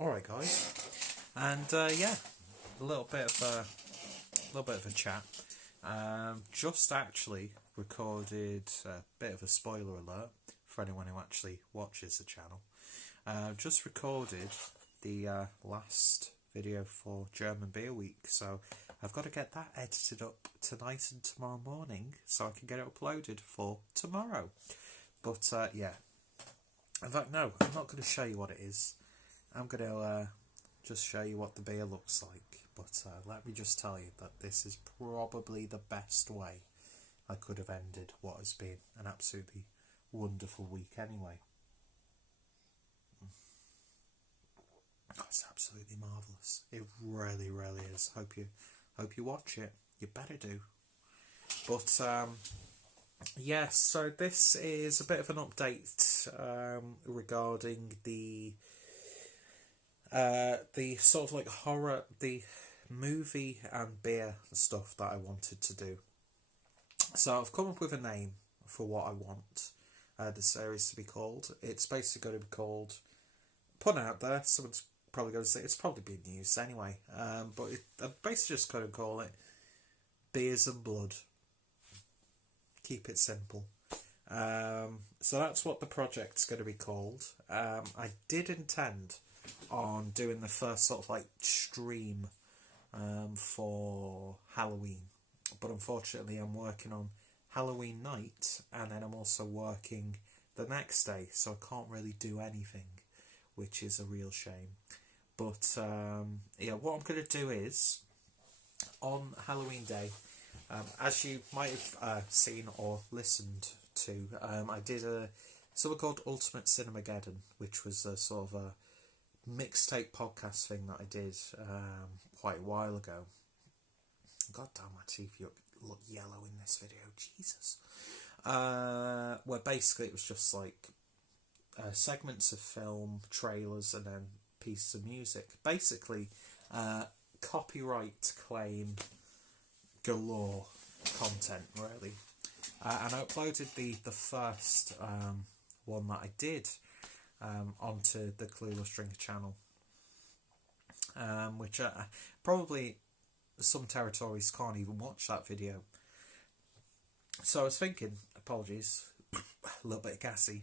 Alright guys, and yeah, a little bit of a chat. Just actually recorded a bit of a spoiler alert for anyone who actually watches the channel. Just recorded the last video for German Beer Week, so I've got to get that edited up tonight and tomorrow morning so I can get it uploaded for tomorrow. But yeah, in fact no, I'm not going to show you what it is. I'm going to just show you what the beer looks like, but let me just tell you that this is probably the best way I could have ended what has been an absolutely wonderful week anyway. Oh, it's absolutely marvellous. It really, really is. Hope you watch it. You better do. But yes, so this is a bit of an update regarding the sort of like horror, the movie and beer stuff that I wanted to do. So I've come up with a name for what I want the series to be called. It's basically going to be called, put out there, someone's probably going to say, it's probably been used anyway, but I'm basically just going to call it Beers and Blood. Keep it simple. So that's what the project's going to be called. I did intend on doing the first sort of like stream for Halloween, but unfortunately I'm working on Halloween night and then I'm also working the next day, so I can't really do anything, which is a real shame. But yeah, what I'm going to do is on Halloween day, as you might have seen or listened to, I did something called Ultimate Cinemageddon, which was a sort of a mixtape podcast thing that I did quite a while ago. God damn, my teeth look yellow in this video, Jesus. Where basically it was just like segments of film, trailers, and then pieces of music. Basically, copyright claim galore content, really. And I uploaded the first one that I did onto the Clueless Drinker channel, which probably some territories can't even watch that video. So I was thinking, apologies, a little bit gassy.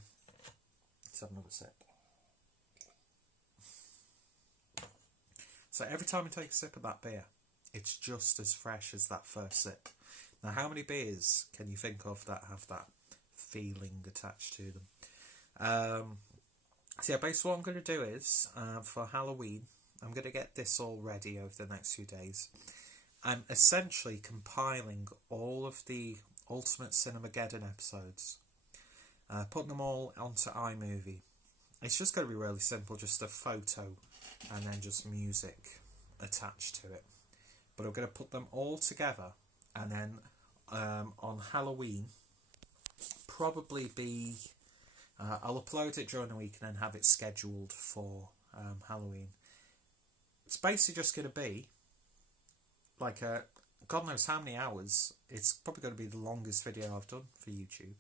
Let's have another sip. So every time I take a sip of that beer, it's just as fresh as that first sip. Now, how many beers can you think of that have that feeling attached to them? So yeah, basically what I'm going to do is, for Halloween, I'm going to get this all ready over the next few days. I'm essentially compiling all of the Ultimate Cinemageddon episodes, putting them all onto iMovie. It's just going to be really simple, just a photo and then just music attached to it. But I'm going to put them all together, and then on Halloween, probably be... I'll upload it during the week and then have it scheduled for Halloween. It's basically just going to be like a God knows how many hours. It's probably going to be the longest video I've done for YouTube.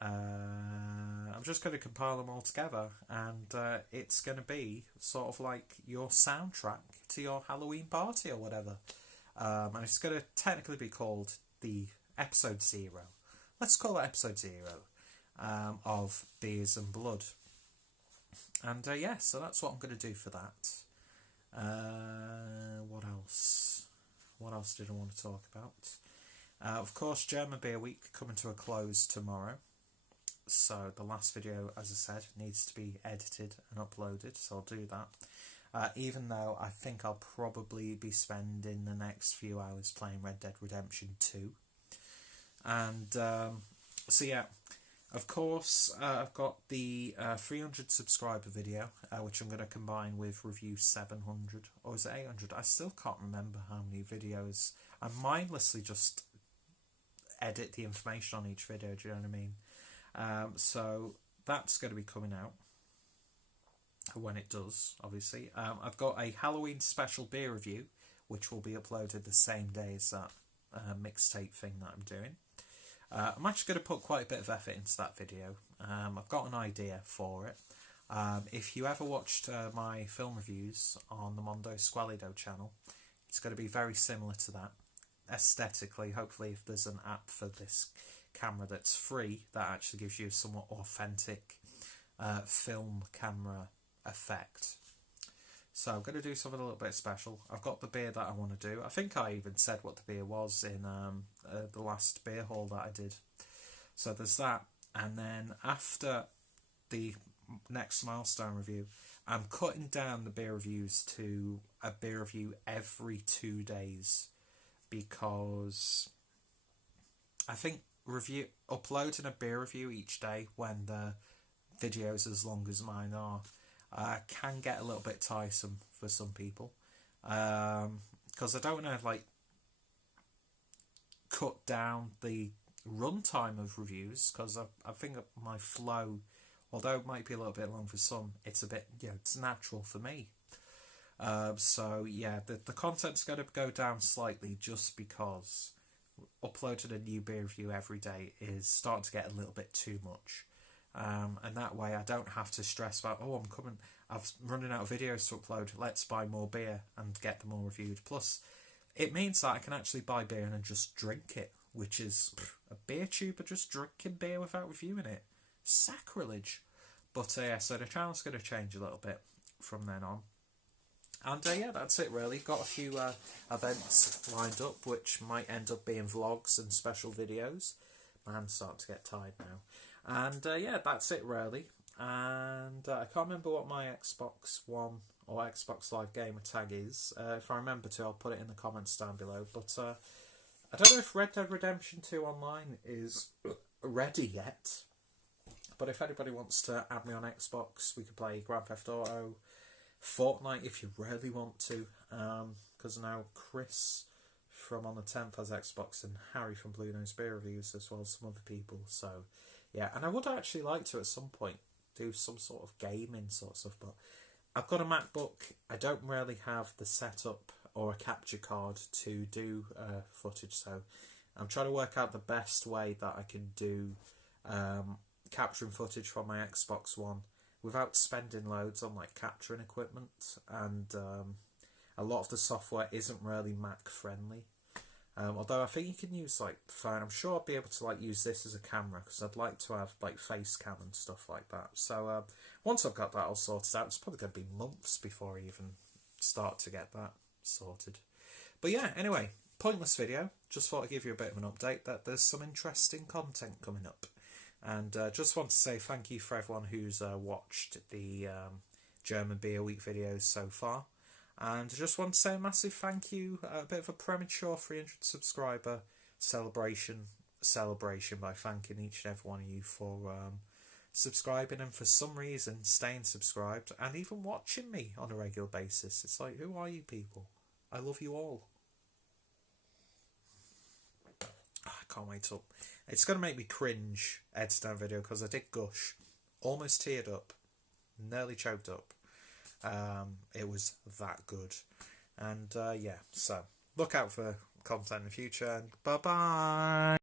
I'm just going to compile them all together, and it's going to be sort of like your soundtrack to your Halloween party or whatever. And it's going to technically be called the episode 0. Let's call it episode 0. Of Beers and Blood. And yeah, so that's what I'm going to do for that. What else? What else did I want to talk about? Of course, German Beer Week coming to a close tomorrow. So the last video, as I said, needs to be edited and uploaded, so I'll do that. Even though I think I'll probably be spending the next few hours playing Red Dead Redemption 2. And so yeah, of course, I've got the 300 subscriber video, which I'm going to combine with review 700, or is it 800? I still can't remember how many videos. I mindlessly just edit the information on each video, do you know what I mean? So that's going to be coming out when it does, obviously. I've got a Halloween special beer review, which will be uploaded the same day as that mixtape thing that I'm doing. I'm actually going to put quite a bit of effort into that video. I've got an idea for it. If you ever watched my film reviews on the Mondo Squalido channel, it's going to be very similar to that. Aesthetically, hopefully if there's an app for this camera that's free, that actually gives you a somewhat authentic film camera effect. So I'm going to do something a little bit special. I've got the beer that I want to do. I think I even said what the beer was in the last beer haul that I did. So there's that. And then after the next milestone review, I'm cutting down the beer reviews to a beer review every 2 days, because I think uploading a beer review each day when the videos as long as mine are can get a little bit tiresome for some people, because I don't want to cut down the runtime of reviews, because I think my flow, although it might be a little bit long for some, it's a bit, it's natural for me. So yeah, the content's going to go down slightly, just because uploading a new beer review every day is starting to get a little bit too much. And that way I don't have to stress about, I'm running out of videos to upload, let's buy more beer and get them all reviewed. Plus, it means that I can actually buy beer and just drink it, which is a beer tuber just drinking beer without reviewing it. Sacrilege. But so the channel's going to change a little bit from then on. And that's it really. Got a few events lined up, which might end up being vlogs and special videos. My hand's starting to get tired now. And that's it really. And I can't remember what my Xbox One or Xbox Live Gamer tag is. If I remember to, I'll put it in the comments down below. But I don't know if Red Dead Redemption 2 Online is ready yet. But if anybody wants to add me on Xbox, we could play Grand Theft Auto, Fortnite if you really want to. Because now Chris from On the 10th has Xbox, and Harry from Blue Nose Beer Reviews, as well as some other people. So yeah, and I would actually like to at some point do some sort of gaming sort of stuff, but I've got a MacBook. I don't really have the setup or a capture card to do footage, so I'm trying to work out the best way that I can do capturing footage from my Xbox One without spending loads on capturing equipment, and a lot of the software isn't really Mac friendly. Although I think you can use phone. I'm sure I'll be able to use this as a camera, because I'd like to have face cam and stuff like that. So once I've got that all sorted out, it's probably going to be months before I even start to get that sorted. But yeah, anyway, pointless video. Just thought I'd give you a bit of an update that there's some interesting content coming up. And just want to say thank you for everyone who's watched the German Beer Week videos so far. And I just want to say a massive thank you, a bit of a premature 300 subscriber celebration by thanking each and every one of you for subscribing, and for some reason staying subscribed and even watching me on a regular basis. It's who are you people? I love you all. I can't wait till... It's going to make me cringe editing that video, because I did gush. Almost teared up. Nearly choked up. It was that good. And so look out for content in the future, and bye bye.